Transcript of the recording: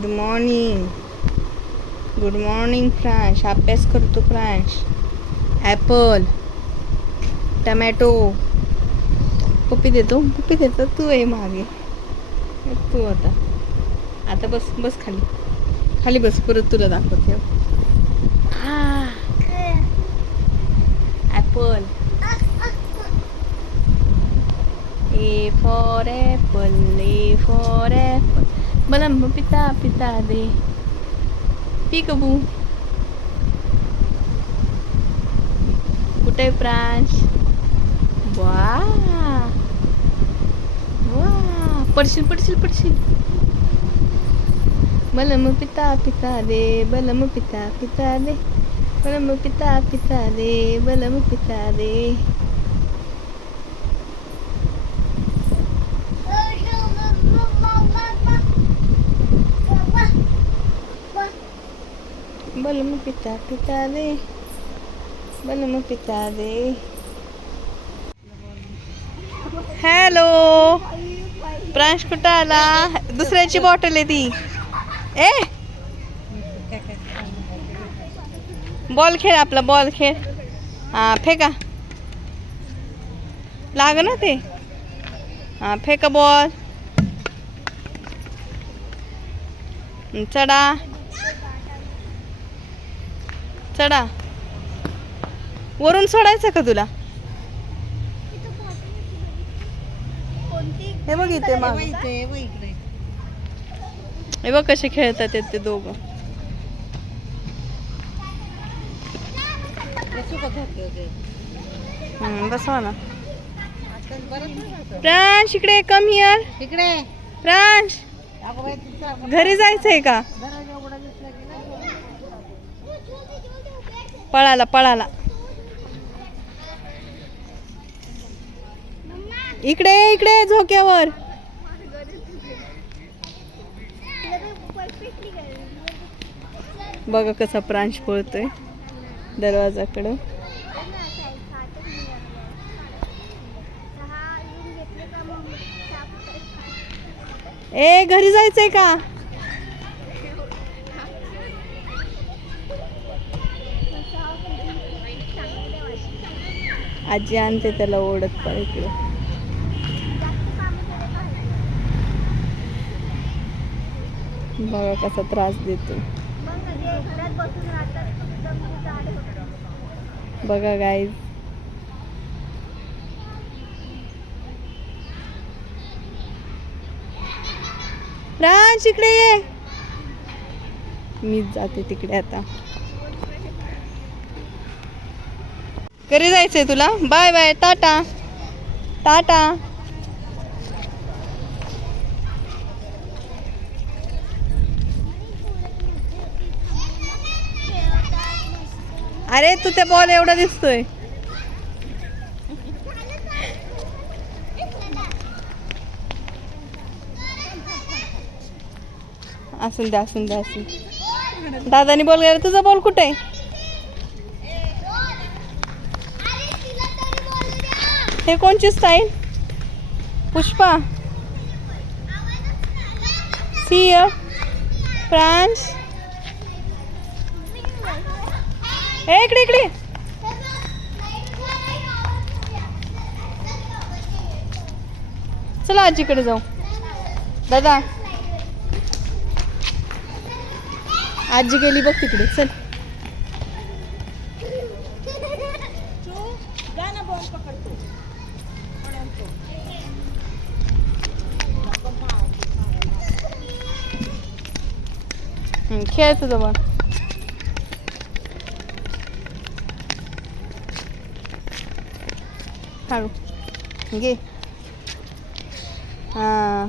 Good morning. Good morning फ्रांश. अभ्यास करतो फ्रांश. Apple, tomato. पप्पी देतो तू आहे मागे. तू आता बस बस खाली बस. परत तुला दाखवते. Apple. A for apple, A for apple. बलम पिता दे. पिकबू. कुठे फ्रांश? वा पडशील. बलम पिता दे. बलम पिता दे. बलम पिता दे. बलम पिता दे. बलम पिता दे. बलम पिता दे. हॅलो फ्रांश कुठं आला? दुसऱ्याची बॉटल आहे ती. ए बॉल खेळ. आपला बॉल खेळ. हा फेका. लाग ना ते. हा फेका बॉल. चढा. वरून सोडायचं का तुला? हे बघ इथे मग. हे बघ कसे खेळतात ते दोघं. बसवा ना. फ्रांश इकडे. Come here. इकडे फ्रांश. घरी जायचंय का? पळाला. इकडे झोक्यावर. बघा कसा फ्रांश पळतोय दरवाजाकडं. ए घरी जायचंय का? आजी आणते त्याला ओढत पण इकडे. बघा कसा त्रास देतो. बघा गाईज. फ्रांश इकडे ये. मीच जाते तिकडे आता. घरी जायचंय तुला? Bye bye. टाटा. अरे तू त्या बॉल एवढा दिसतोय. असून द्या. दादानी बॉल गेला. तुझा बॉल कुठे आहे? हे कोणची स्टाईल? पुष्पा. सी फ्रांश. इकडे. चला आजीकडे जाऊ. दादा आजी गेली बघ तिकडे. चल. खेळ तुझं बॉल. हाडू घे. हां